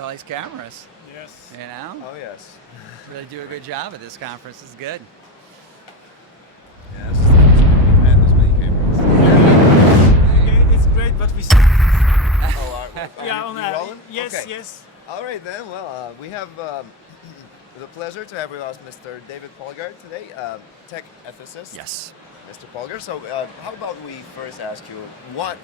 all these cameras. Yes. You know? Oh yes. Really do a good job at this conference. It's good. Yes. We've had this many cameras. Okay, it's great, but we. Oh, Yeah, are on we rolling? yes, Okay. yes. All right then. Well, we have the pleasure to have with us Mr. David Polgar today, tech ethicist. Yes. Mr. Polgar. So, how about we first ask you what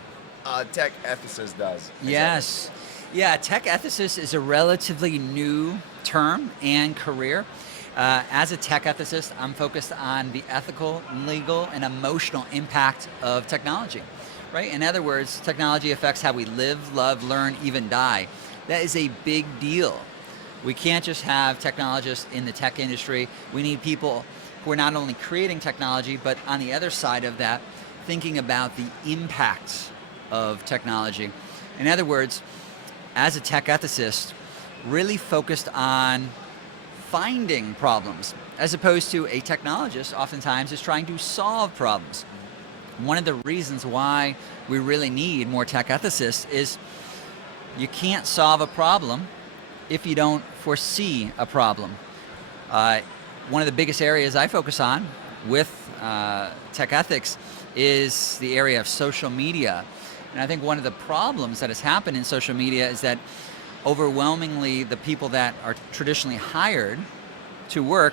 a tech ethicist does? Yes. Yeah, tech ethicist is a relatively new term and career. As a tech ethicist, I'm focused on the ethical, legal, and emotional impact of technology, right? In other words, technology affects how we live, love, learn, even die. That is a big deal. We can't just have technologists in the tech industry. We need people who are not only creating technology, but on the other side of that, thinking about the impact of technology. In other words, as a tech ethicist, really focused on finding problems, as opposed to a technologist oftentimes is trying to solve problems. One of the reasons why we really need more tech ethicists is you can't solve a problem if you don't foresee a problem. One of the biggest areas I focus on with tech ethics is the area of social media. And I think one of the problems that has happened in social media is that overwhelmingly the people that are traditionally hired to work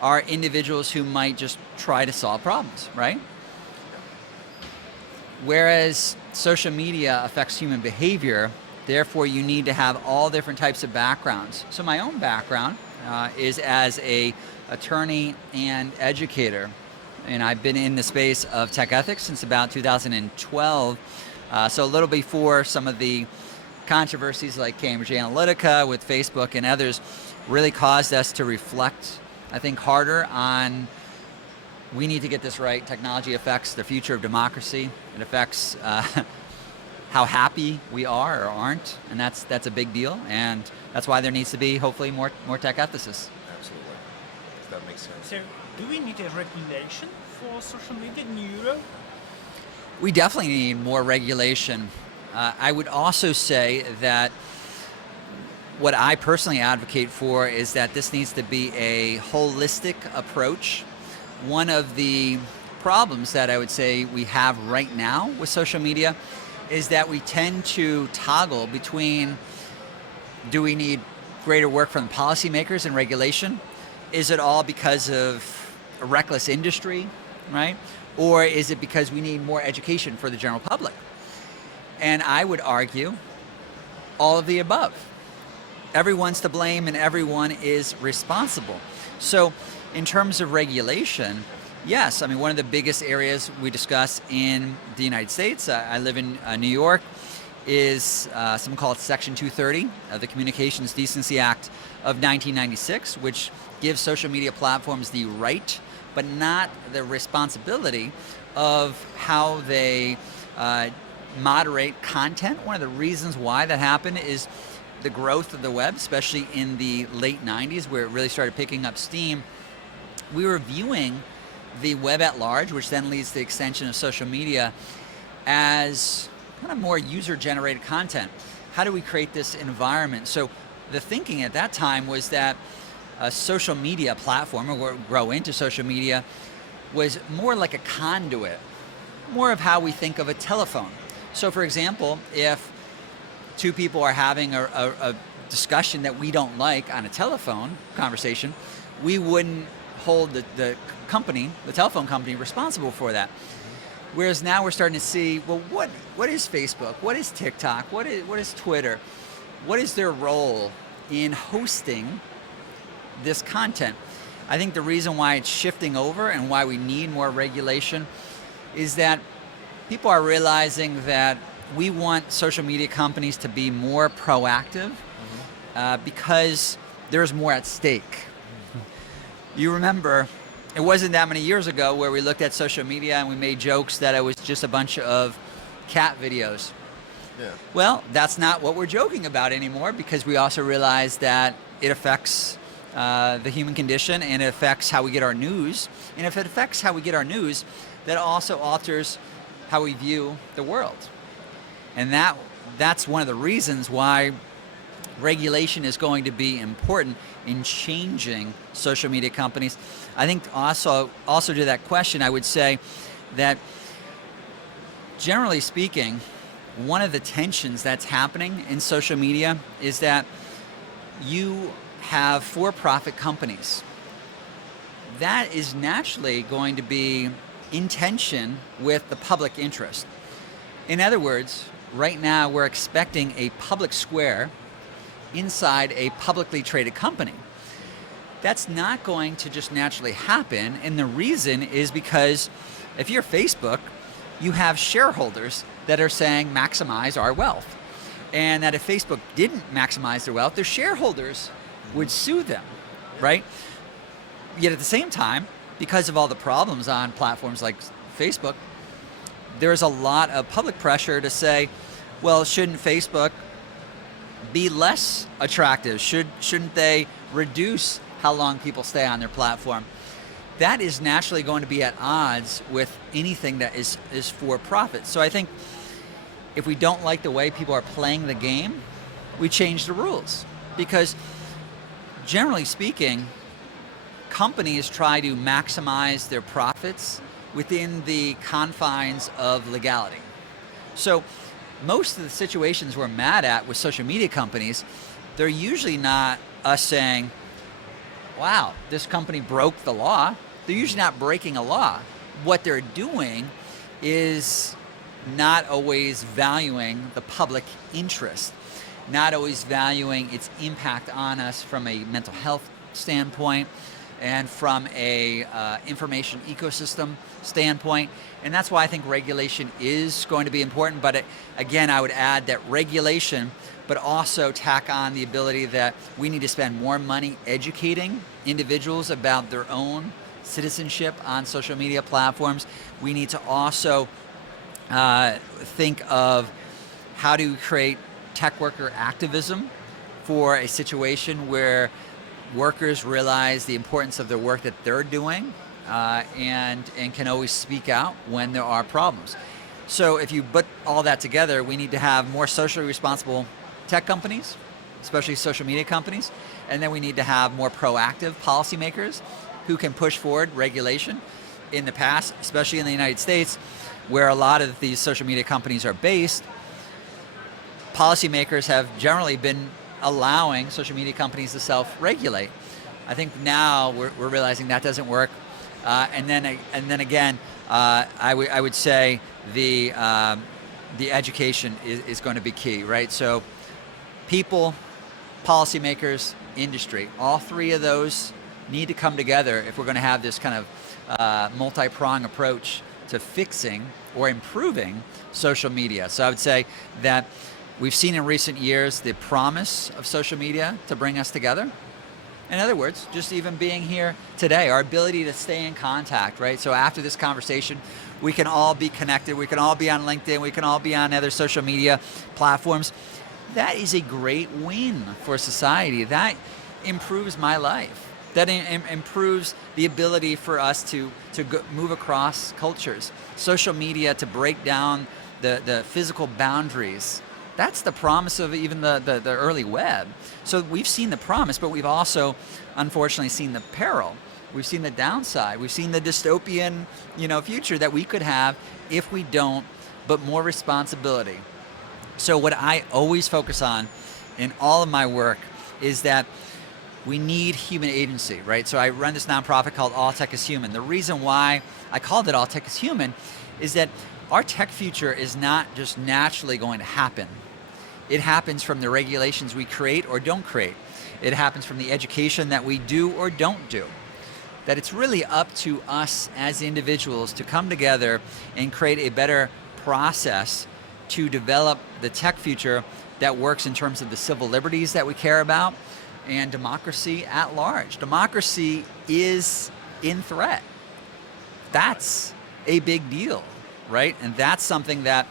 are individuals who might just try to solve problems, right? Whereas social media affects human behavior, therefore you need to have all different types of backgrounds. So my own background is as a attorney and educator, and I've been in the space of tech ethics since about 2012, so a little before some of the controversies like Cambridge Analytica with Facebook and others really caused us to reflect, I think, harder on we need to get this right. Technology affects the future of democracy. It affects how happy we are or aren't, and that's a big deal, and that's why there needs to be hopefully more tech ethicists. Absolutely. That makes sense. So, do we need a regulation for social media in Europe? We definitely need more regulation. I would also say that what I personally advocate for is that this needs to be a holistic approach. One of the problems that I would say we have right now with social media is that we tend to toggle between, do we need greater work from policymakers and regulation? Is it all because of a reckless industry, right? Or is it because we need more education for the general public? And I would argue all of the above. Everyone's to blame and everyone is responsible. So in terms of regulation, yes, I mean, one of the biggest areas we discuss in the United States, I live in New York, is something called Section 230 of the Communications Decency Act of 1996, which gives social media platforms the right, but not the responsibility of how they moderate content. One of the reasons why that happened is the growth of the web, especially in the late 90s, where it really started picking up steam. We were viewing the web at large, which then leads to the extension of social media, as kind of more user-generated content. How do we create this environment? So the thinking at that time was that a social media platform, or grow into social media, was more like a conduit, more of how we think of a telephone. So for example, if two people are having a discussion that we don't like on a telephone conversation, we wouldn't hold the company, the telephone company, responsible for that. Whereas now we're starting to see, well, what is Facebook? What is TikTok? What is Twitter? What is their role in hosting this content? I think the reason why it's shifting over and why we need more regulation is that people are realizing that we want social media companies to be more proactive because there's more at stake. You remember, it wasn't that many years ago where we looked at social media and we made jokes that it was just a bunch of cat videos. Yeah. Well, that's not what we're joking about anymore, because we also realize that it affects the human condition, and it affects how we get our news. And if it affects how we get our news, that also alters how we view the world. And that's one of the reasons why regulation is going to be important in changing social media companies. I think also to that question, I would say that generally speaking, one of the tensions that's happening in social media is that you have for-profit companies. That is naturally going to be in tension with the public interest. In other words, right now we're expecting a public square inside a publicly traded company. That's not going to just naturally happen, and the reason is because if you're Facebook, you have shareholders that are saying maximize our wealth. And that if Facebook didn't maximize their wealth, their shareholders would sue them, right? Yet at the same time, because of all the problems on platforms like Facebook, there's a lot of public pressure to say, well, shouldn't Facebook be less attractive? Shouldn't they reduce how long people stay on their platform? That is naturally going to be at odds with anything that is for profit. So I think if we don't like the way people are playing the game, we change the rules. Because generally speaking, companies try to maximize their profits within the confines of legality. So most of the situations we're mad at with social media companies, they're usually not us saying, wow, this company broke the law. They're usually not breaking a law. What they're doing is not always valuing the public interest, not always valuing its impact on us from a mental health standpoint and from a information ecosystem standpoint. And that's why I think regulation is going to be important. But again, I would add that regulation, but also tack on the ability that we need to spend more money educating individuals about their own citizenship on social media platforms. We need to also think of how to create tech worker activism for a situation where workers realize the importance of the work that they're doing and can always speak out when there are problems. So if you put all that together, we need to have more socially responsible tech companies, especially social media companies, and then we need to have more proactive policymakers who can push forward regulation. In the past, especially in the United States, where a lot of these social media companies are based, policymakers have generally been allowing social media companies to self-regulate. I think now we're realizing that doesn't work. And then again, I would say the education is going to be key, right? So people, policymakers, industry, all three of those need to come together if we're going to have this kind of multi-pronged approach to fixing or improving social media. So I would say that we've seen in recent years the promise of social media to bring us together. In other words, just even being here today, our ability to stay in contact, right? So after this conversation, we can all be connected. We can all be on LinkedIn. We can all be on other social media platforms. That is a great win for society. That improves my life. That improves the ability for us to move across cultures. Social media to break down the physical boundaries. That's the promise of even the early web. So we've seen the promise, but we've also, unfortunately, seen the peril. We've seen the downside. We've seen the dystopian, future that we could have if we don't, but more responsibility. So what I always focus on in all of my work is that we need human agency, right? So I run this nonprofit called All Tech is Human. The reason why I called it All Tech is Human is that our tech future is not just naturally going to happen. It happens from the regulations we create or don't create. It happens from the education that we do or don't do. That it's really up to us as individuals to come together and create a better process to develop the tech future that works in terms of the civil liberties that we care about and democracy at large. Democracy is in threat. That's a big deal, right? And that's something that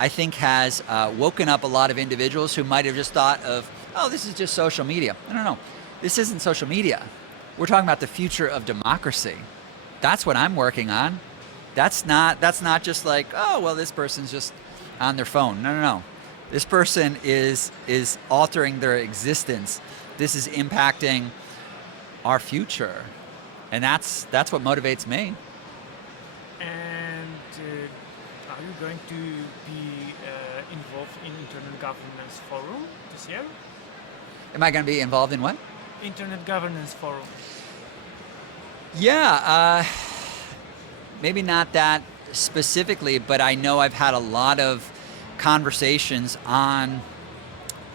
I think has woken up a lot of individuals who might have just thought of, oh, this is just social media. No. This isn't social media. We're talking about the future of democracy. That's what I'm working on. That's not just like, oh, well, this person's just on their phone. No. This person is altering their existence. This is impacting our future. And that's what motivates me. And are you going to be involved in Internet Governance Forum this year? Am I going to be involved in what? Internet Governance Forum. Yeah, maybe not that specifically, but I know I've had a lot of conversations on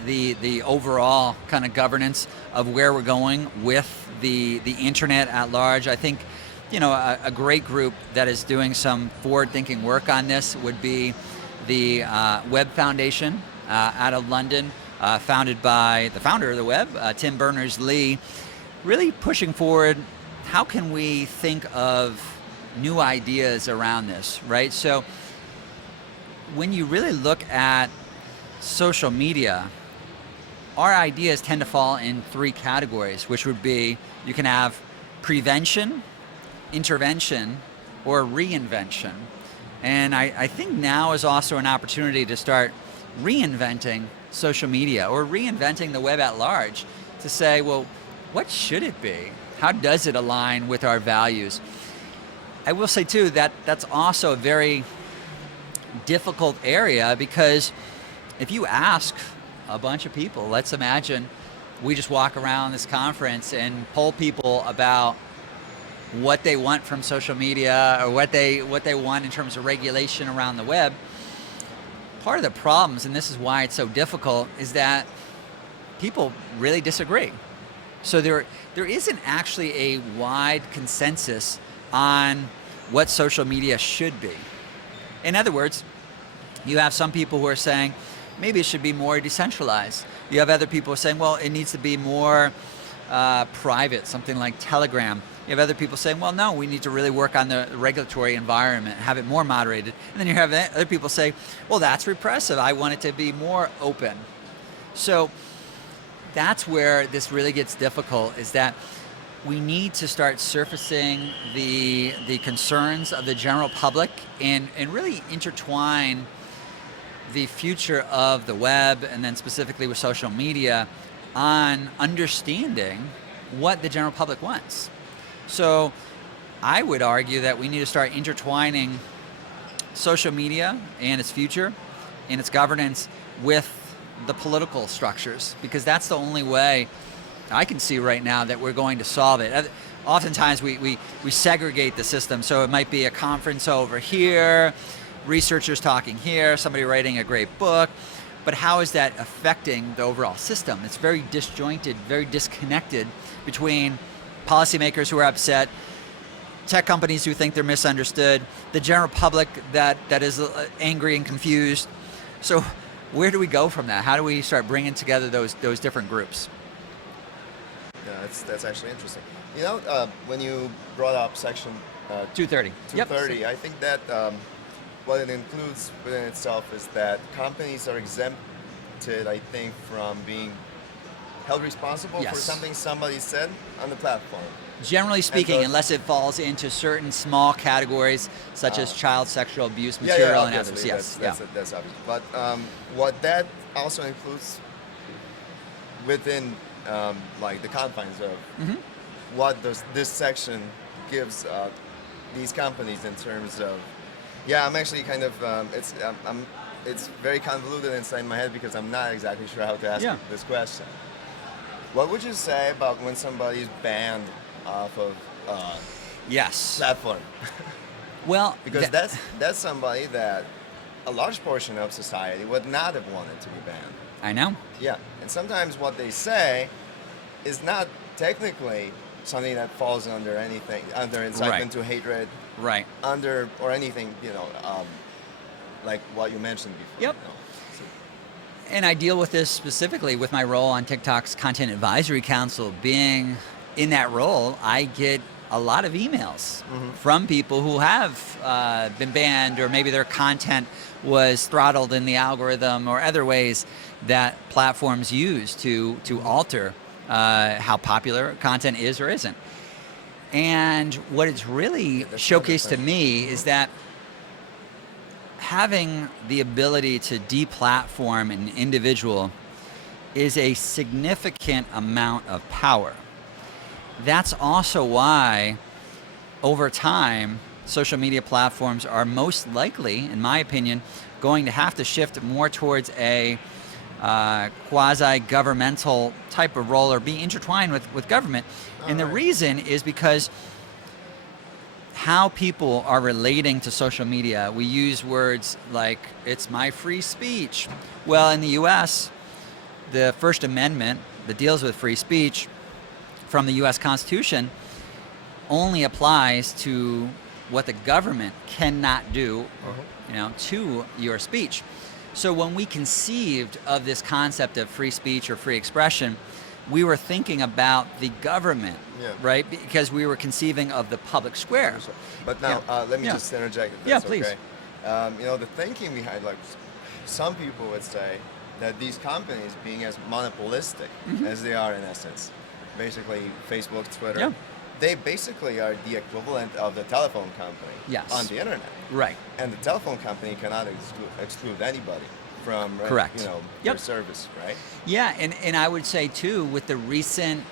the overall kind of governance of where we're going with the internet at large. I think, a great group that is doing some forward-thinking work on this would be the Web Foundation out of London, founded by the founder of the web, Tim Berners-Lee, really pushing forward how can we think of new ideas around this, right? So when you really look at social media, our ideas tend to fall in three categories, which would be you can have prevention, intervention, or reinvention. And I think now is also an opportunity to start reinventing social media or reinventing the web at large to say, well, what should it be? How does it align with our values? I will say too that that's also a very difficult area, because if you ask a bunch of people, let's imagine we just walk around this conference and poll people about what they want from social media or what they want in terms of regulation around the web. Part of the problems, and this is why it's so difficult, is that people really disagree. So there isn't actually a wide consensus on what social media should be. In other words, you have some people who are saying maybe it should be more decentralized. You have other people saying, well, it needs to be more private, something like Telegram. You have other people saying, well, no, we need to really work on the regulatory environment, have it more moderated. And then you have other people say, well, that's repressive. I want it to be more open. So that's where this really gets difficult, is that we need to start surfacing the concerns of the general public and really intertwine the future of the web, and then specifically with social media, on understanding what the general public wants. So I would argue that we need to start intertwining social media and its future and its governance with the political structures, because that's the only way I can see right now that we're going to solve it. Oftentimes we segregate the system, so it might be a conference over here, researchers talking here, somebody writing a great book, but how is that affecting the overall system? It's very disjointed, very disconnected between policymakers who are upset, tech companies who think they're misunderstood, the general public that is angry and confused. So where do we go from that? How do we start bringing together those different groups? Yeah, that's actually interesting. When you brought up section 230. 230, Yep. I think that what it includes within itself is that companies are exempted, I think, from being held responsible for something somebody said on the platform. Generally speaking, unless it falls into certain small categories, such as child sexual abuse material and others. Yes, that's obvious. But what that also includes within like the confines of what this section gives these companies in terms of, I'm actually kind of it's very convoluted inside my head because I'm not exactly sure how to ask this question. What would you say about when somebody is banned off of platform? Well, because that's somebody that a large portion of society would not have wanted to be banned. I know. Yeah, and sometimes what they say is not technically something that falls under anything, under incitement to hatred, under or anything, like what you mentioned before. Yep. And I deal with this specifically with my role on TikTok's Content Advisory Council. Being in that role, I get a lot of emails from people who have been banned, or maybe their content was throttled in the algorithm, or other ways that platforms use to alter how popular content is or isn't. And what it's really showcased to me is that having the ability to deplatform an individual is a significant amount of power. That's also why, over time, social media platforms are most likely, in my opinion, going to have to shift more towards a quasi-governmental type of role or be intertwined with government. And the reason is because how people are relating to social media, we use words like, it's my free speech. Well, in the US, the First Amendment that deals with free speech from the US Constitution only applies to what the government cannot do, to your speech. So when we conceived of this concept of free speech or free expression, we were thinking about the government, right? Because we were conceiving of the public square. But now, let me just interject. If Yeah, that's please. Okay. The thinking behind, like, some people would say that these companies, being as monopolistic as they are in essence, basically Facebook, Twitter, they basically are the equivalent of the telephone company on the internet. Right. And the telephone company cannot exclude anybody from Correct. their service, right? Yeah, and I would say too, with the recent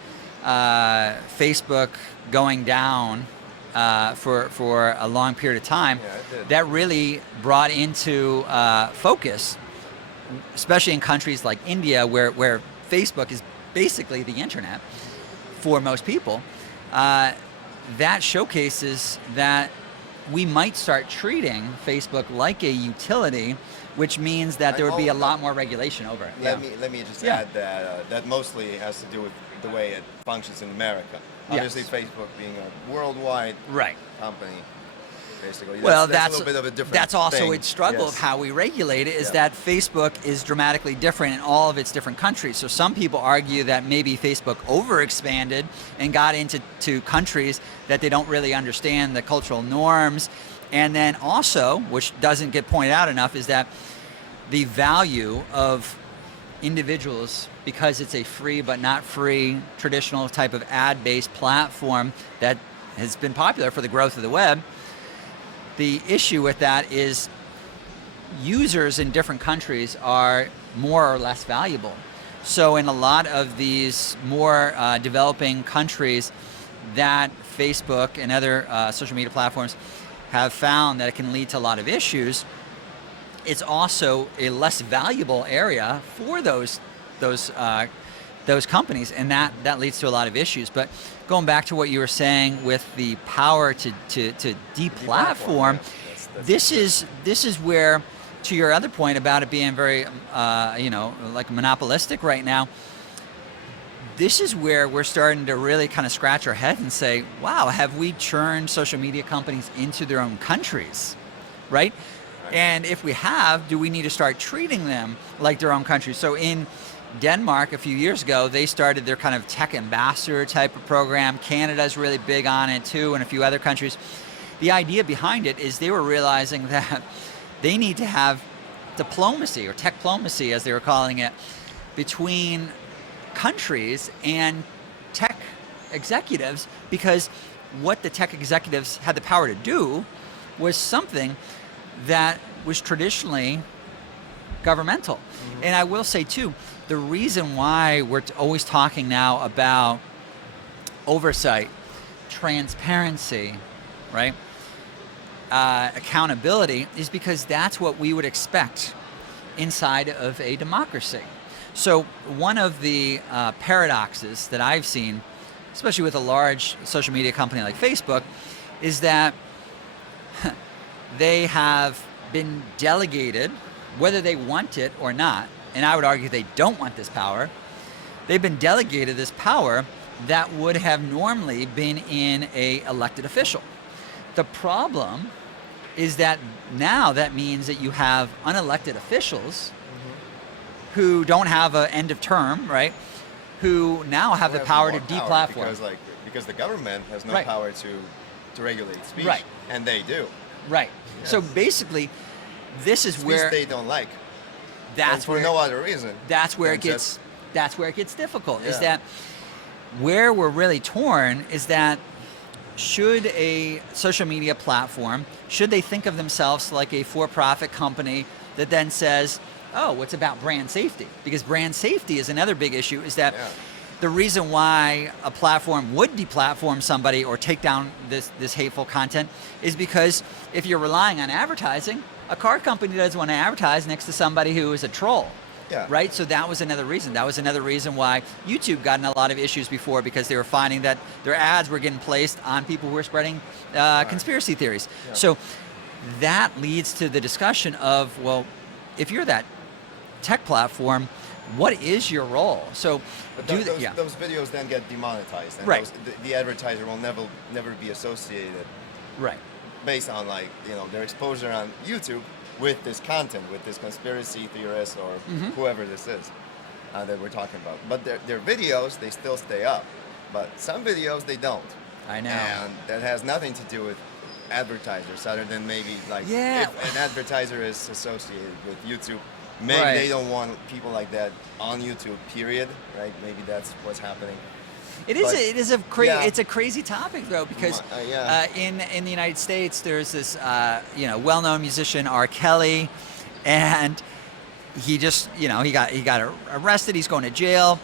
Facebook going down for a long period of time, that really brought into focus, especially in countries like India, where Facebook is basically the internet for most people. That showcases that we might start treating Facebook like a utility, which means that there would be a lot more regulation over it. Let me just add that that mostly has to do with the way it functions in America. Obviously, Facebook being a worldwide company, basically. Well, that's a little bit of a different That's also thing. its struggle of how we regulate it, is that Facebook is dramatically different in all of its different countries. So some people argue that maybe Facebook overexpanded and got into countries that they don't really understand the cultural norms. And then also, which doesn't get pointed out enough, is that the value of individuals, because it's a free but not free traditional type of ad-based platform that has been popular for the growth of the web, the issue with that is users in different countries are more or less valuable. So in a lot of these more developing countries, that Facebook and other social media platforms have found that it can lead to a lot of issues. It's also a less valuable area for those companies, and that leads to a lot of issues. But going back to what you were saying with the power to deplatform, this is where, to your other point about it being very like monopolistic right now, this is where we're starting to really kind of scratch our head and say, wow, have we turned social media companies into their own countries, right? And if we have, do we need to start treating them like their own countries? So in Denmark a few years ago, they started their kind of tech ambassador type of program. Canada's really big on it too, and a few other countries. The idea behind it is they were realizing that they need to have diplomacy, or techplomacy as they were calling it, between countries and tech executives, because what the tech executives had the power to do was something that was traditionally governmental. And I will say too, the reason why we're always talking now about oversight, transparency, right, accountability, is because that's what we would expect inside of a democracy. So one of the paradoxes that I've seen, especially with a large social media company like Facebook, is that they have been delegated, whether they want it or not, and I would argue they don't want this power, they've been delegated this power that would have normally been in a elected official. The problem is that now that means that you have unelected officials who don't have an end of term, right? Who now have the power to deplatform. Because the government has no power to regulate speech, and they do. Right. Yes. So basically, this is where they don't like. That's for no other reason. That's where it gets. That's where it gets difficult. Is that where we're really torn? Is that should a social media platform, should they think of themselves like a for-profit company that then says, oh, it's about brand safety? Because brand safety is another big issue, is that the reason why a platform would deplatform somebody or take down this hateful content is because if you're relying on advertising, a car company doesn't want to advertise next to somebody who is a troll. Yeah. Right? So that was another reason. That was another reason why YouTube got in a lot of issues before, because they were finding that their ads were getting placed on people who were spreading conspiracy theories. Yeah. So that leads to the discussion of, well, if you're that tech platform, what is your role? So But do those videos then get demonetized, and Right. the advertiser will never be associated right. based on their exposure on YouTube with this content, with this conspiracy theorist or whoever this is that we're talking about. But their videos, they still stay up, but some videos they don't. I know. And that has nothing to do with advertisers, other than maybe Yeah. if an advertiser is associated with YouTube, maybe Right. they don't want people like that on YouTube, period, right? Maybe that's what's happening. It is. But- It is yeah. It's a crazy topic, though, because yeah. in the United States, there's this well-known musician R. Kelly, and he just he got arrested. He's going to jail.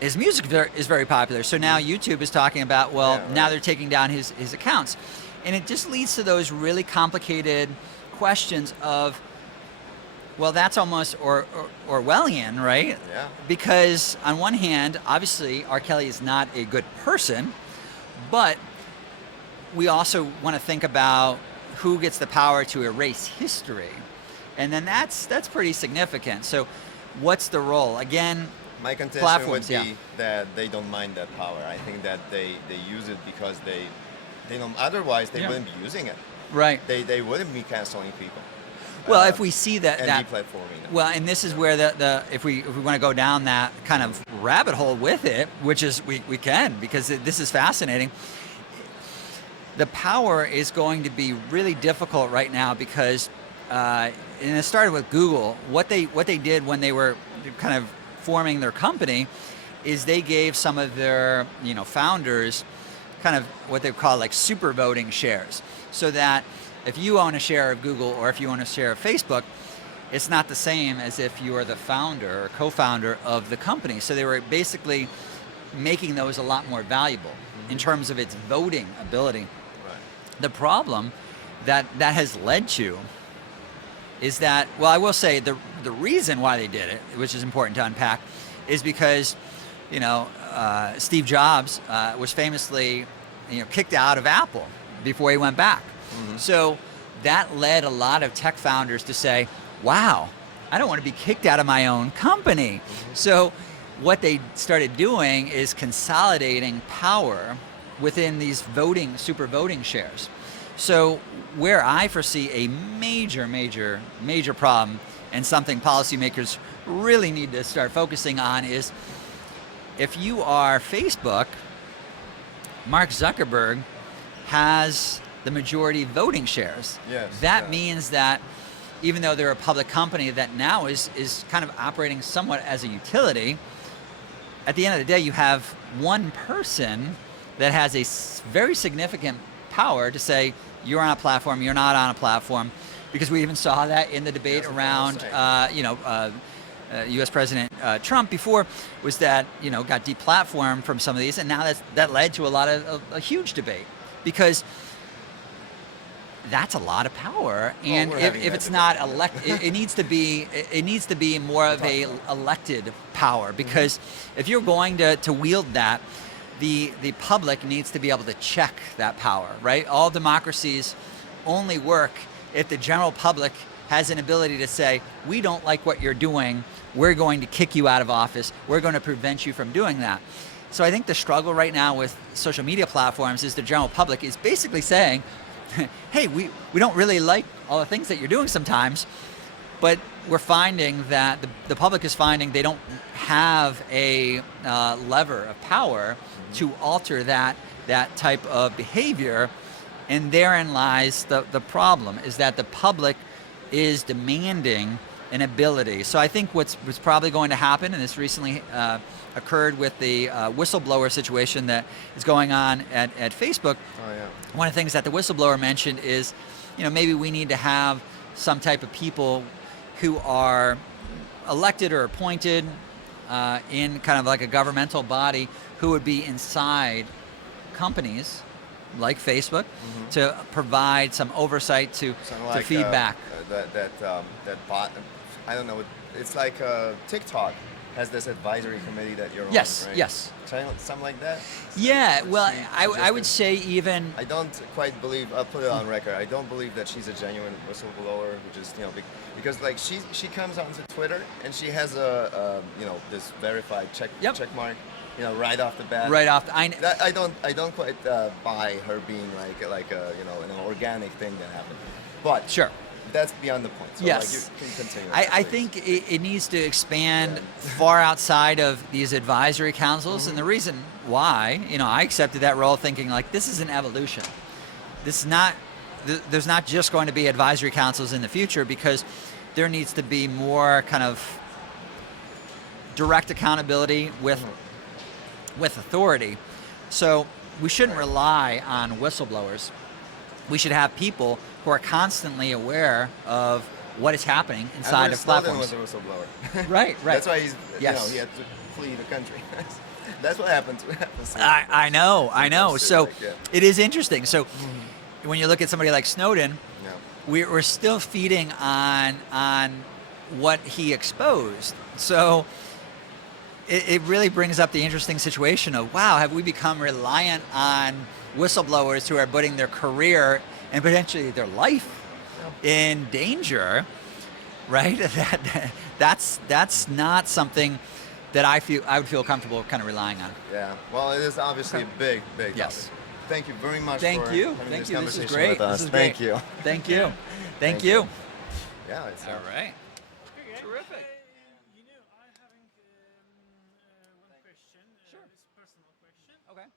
His music is very popular. So now YouTube is talking about, well, Yeah, right. now they're taking down his accounts, and it just leads to those really complicated questions of, well, that's almost Orwellian, right? Yeah. Because on one hand, obviously, R. Kelly is not a good person, but we also want to think about who gets the power to erase history, and then that's pretty significant. So, what's the role? Again, My contention platforms, would be yeah. that they don't mind that power. I think that they use it because they don't. Otherwise, they Yeah. wouldn't be using it. right? They wouldn't be canceling people. Well, if we see that and deplatforming them. well, and this is where the if we want to go down that kind of rabbit hole with it, which is we can, because this is fascinating. The power is going to be really difficult right now because, and it started with Google. What they did when they were kind of forming their company is they gave some of their founders kind of what they call like super voting shares, so that if you own a share of Google or if you own a share of Facebook, it's not the same as if you are the founder or co-founder of the company. So they were basically making those a lot more valuable in terms of its voting ability. Right. The problem that has led to is that, well, I will say the reason why they did it, which is important to unpack, is because Steve Jobs was famously kicked out of Apple before he went back. So that led a lot of tech founders to say, wow, I don't want to be kicked out of my own company. So what they started doing is consolidating power within these super voting shares. So where I foresee a major problem, and something policymakers really need to start focusing on, is if you are Facebook, Mark Zuckerberg has the majority voting shares. Yes, That yeah. means that even though they're a public company that now is kind of operating somewhat as a utility, at the end of the day, you have one person that has a very significant power to say, you're on a platform, you're not on a platform, because we even saw that in the debate That's around, what I U.S. President Trump before, was that, got deplatformed from some of these, and now that led to a huge debate, because that's a lot of power, and we're if having that it's debate. not elected, it needs to be more of a elected power, because if you're going to wield that, the public needs to be able to check that power, right? All democracies only work if the general public has an ability to say, we don't like what you're doing, we're going to kick you out of office, we're going to prevent you from doing that. So I think the struggle right now with social media platforms is the general public is basically saying, hey, we don't really like all the things that you're doing sometimes, but we're finding that the public is finding they don't have a lever of power to alter that type of behavior, and therein lies the problem, is that the public is demanding an ability. So I think what's probably going to happen, and this recently occurred with the whistleblower situation that is going on at Facebook. Oh yeah. One of the things that the whistleblower mentioned is, maybe we need to have some type of people who are elected or appointed in kind of like a governmental body who would be inside companies like Facebook to provide some oversight to feedback. That bot, I don't know. It's like TikTok has this advisory committee that you're Yes, on, right? yes. Something like that. Yeah, well, I would say even. I don't quite believe. I'll put it on record. I don't believe that she's a genuine whistleblower who just because like she comes onto Twitter and she has this verified check mark. Right off the bat. Right off. I don't quite buy her being like an organic thing that happened. But Sure. That's beyond the point. So Yes. you can continue. I think it needs to expand far outside of these advisory councils, and the reason why, I accepted that role thinking like this is an evolution. This is not. There's not just going to be advisory councils in the future, because there needs to be more kind of direct accountability with authority. So we shouldn't rely on whistleblowers. We should have people who are constantly aware of what is happening inside of platforms. Snowden was a whistleblower. Right. That's why he's he had to flee the country. That's what happens. I know. So Like, yeah. it is interesting. So when you look at somebody like Snowden, Yeah. we're still feeding on what he exposed. So it really brings up the interesting situation of, wow, have we become reliant on whistleblowers who are putting their career and potentially their life in danger, right? That's not something that I would feel comfortable kind of relying on. Yeah. Well, it is obviously a big Yes. topic. Thank you very much Thank for you. having Thank this you. This is conversation great. with us. This is Thank great. you. Thank you. Thank Thank you. you. Yeah, it's All right. Okay. Terrific. I having one question. Sure. It's a personal question. Okay.